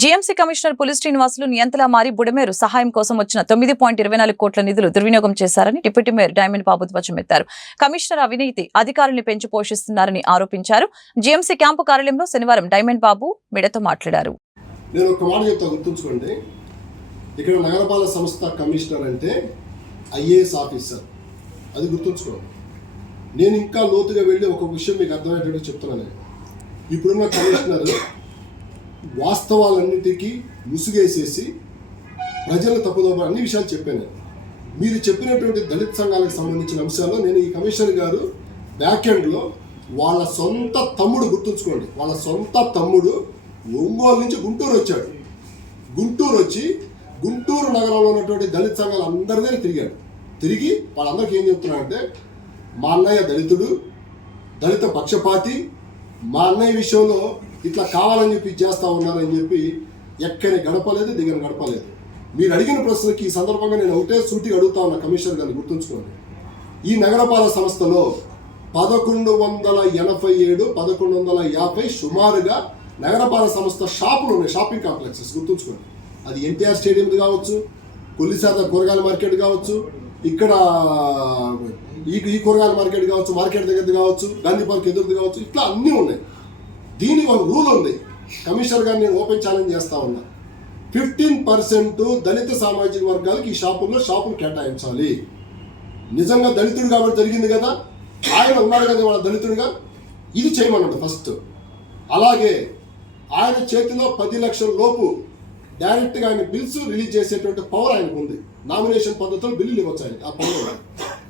GMC commissioner పులి శ్రీనివాసులు నియంతలా మారి బుడమేరు సహాయం కోసం వచ్చిన 9.24 కోట్ల నిధులు దుర్వినియోగం చేశారని డిప్యూటీ మేయర్ డైమండ్ బాబు ధ్వజమెత్తారు. కమిషనర్ అవినీతి అధికారుల్ని పెంచి పోషిస్తున్నారని ఆరోపించారు. జీఎంసీ క్యాంపు కార్యాలయంలో శనివారం డైమండ్ బాబు మీడియాతో మాట్లాడారు. నేను ఒక మాట చెప్తా, గుర్తుంచుకోండి. ఇక్కడ నగరపాలక సంస్థ కమిషనర్ అంటే ఐఏఎస్ ఆఫీసర్, అది గుర్తుంచుకోండి. నేను ఇంకా లోతుగా వెళ్ళి ఒక విషయం మీకు అర్థమయ్యేటట్టు చెప్తున్నాను. ఇప్పుడున్న కమిషనర్ వాస్తవాలన్నిటికీ ముసుగేసేసి ప్రజల తప్పుదోవ అన్ని విషయాలు చెప్పాను. మీరు చెప్పినటువంటి దళిత సంఘాలకు సంబంధించిన అంశాల్లో నేను ఈ కమిషనర్ గారు బ్యాక్ ఎండ్లో వాళ్ళ సొంత తమ్ముడు, గుర్తుంచుకోండి, వాళ్ళ సొంత తమ్ముడు ఒంగోలు నుంచి గుంటూరు వచ్చాడు. గుంటూరు వచ్చి గుంటూరు నగరంలో ఉన్నటువంటి దళిత సంఘాలు అందరి దగ్గర తిరిగాడు. తిరిగి వాళ్ళందరికీ ఏం చెప్తున్నాడంటే, మా అన్నయ్య దళితుడు, దళిత పక్షపాతి, మా అన్నయ్య విషయంలో ఇట్లా కావాలని చెప్పి చేస్తూ ఉన్నారని చెప్పి ఎక్కని గడపలేదు, దిగని గడపలేదు. మీరు అడిగిన ప్రశ్నకి ఈ సందర్భంగా నేను ఒకటే సూటిగా అడుగుతా ఉన్న కమిషనర్ గారిని గుర్తుంచుకోండి. ఈ నగరపాలక సంస్థలో 1187, 1150 సుమారుగా నగరపాలక సంస్థ షాపులు ఉన్నాయి, షాపింగ్ కాంప్లెక్సెస్, గుర్తుంచుకోండి. అది ఎన్టీఆర్ స్టేడియం కావచ్చు, కొల్లిశాత కూరగాయల మార్కెట్ కావచ్చు, ఇక్కడ ఈ కూరగాయల మార్కెట్ కావచ్చు, మార్కెట్ దగ్గరది కావచ్చు, గాంధీ పార్క్ ఎదురుది కావచ్చు, ఇట్లా అన్నీ ఉన్నాయి. దీనికి ఒక రూల్ ఉంది. కమిషనర్ గారిని నేను ఓపెన్ ఛాలెంజ్ చేస్తా ఉన్నా. 15% దళిత సామాజిక వర్గాలకు ఈ షాపులు కేటాయించాలి. నిజంగా దళితుడు కాబట్టి జరిగింది కదా, ఆయన ఉన్నాడు కదా వాళ్ళ దళితుడిగా, ఇది చేయమన్నాడు ఫస్ట్. అలాగే ఆయన చేతిలో 10 లక్షల లోపు డైరెక్ట్గా ఆయన బిల్స్ రిలీజ్ చేసేటువంటి పవర్ ఆయనకు ఉంది. నామినేషన్ పద్ధతిలో బిల్లులు ఇవ్వచ్చు ఆయన, ఆ పవర్.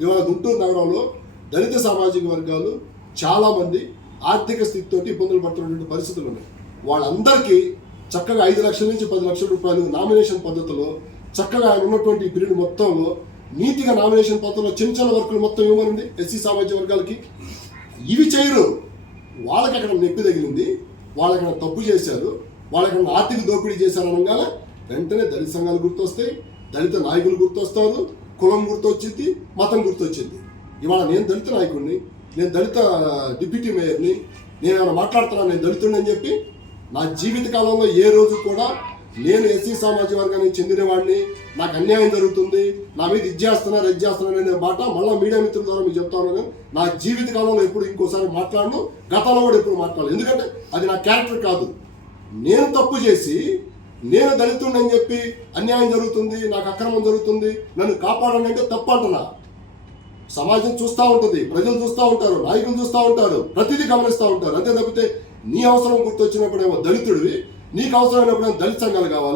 ఇవాళ గుంటూరు నగరంలో దళిత సామాజిక వర్గాలు చాలామంది ఆర్థిక స్థితితోటి ఇబ్బందులు పడుతున్నటువంటి పరిస్థితులు ఉన్నాయి. వాళ్ళందరికీ చక్కగా 5 లక్షల నుంచి 10 లక్షల రూపాయలు నామినేషన్ పద్ధతిలో చక్కగా ఆయన ఉన్నటువంటి పీరియడ్ మొత్తంలో నీతిగా నామినేషన్ పద్ధతిలో చిన్న వర్కులు మొత్తం ఇవ్వమనండి ఎస్సీ సామాజిక వర్గాలకి. ఇవి చేయరు. వాళ్ళకి అక్కడ నొప్పి తగిలింది, వాళ్ళకి అక్కడ తప్పు చేశారు, వాళ్ళకి అక్కడ ఆర్థిక దోపిడీ చేశారు అనగానే వెంటనే దళిత సంఘాలు గుర్తొస్తాయి, దళిత నాయకులు గుర్తొస్తారు, కులం గుర్తొచ్చింది, మతం గుర్తొచ్చింది. ఇవాళ నేను దళిత నాయకుడిని, నేను దళిత డిప్యూటీ మేయర్ని, నేను ఏమైనా మాట్లాడుతున్నాను నేను దళితుడిని అని చెప్పి? నా జీవిత కాలంలో ఏ రోజు కూడా నేను ఎస్సీ సామాజిక వర్గానికి చెందిన వాడిని, నాకు అన్యాయం జరుగుతుంది, నా మీద ఇది చేస్తున్నారు అనే మాట మళ్ళీ మీడియా మిత్రుల ద్వారా మీకు చెప్తా ఉన్నాను. నా జీవిత కాలంలో ఎప్పుడు ఇంకోసారి మాట్లాడను, గతంలో కూడా ఎప్పుడు మాట్లాడను. ఎందుకంటే అది నా క్యారెక్టర్ కాదు. నేను తప్పు చేసి నేను దళితుడిని అని చెప్పి అన్యాయం జరుగుతుంది, నాకు అక్రమం జరుగుతుంది, నన్ను కాపాడండి అంటే తప్పు అంటున్నా. సమాజం చూస్తూ ఉంటుంది, ప్రజలు చూస్తూ ఉంటారు, నాయకులు చూస్తూ ఉంటారు, ప్రతిదీ గమనిస్తూ ఉంటారు. అంతే తప్పితే నీ అవసరం గుర్తొచ్చినప్పుడేమో దళితుడివి, నీకు అవసరమైనప్పుడేమో దళిత సంఘాలు కావాలి.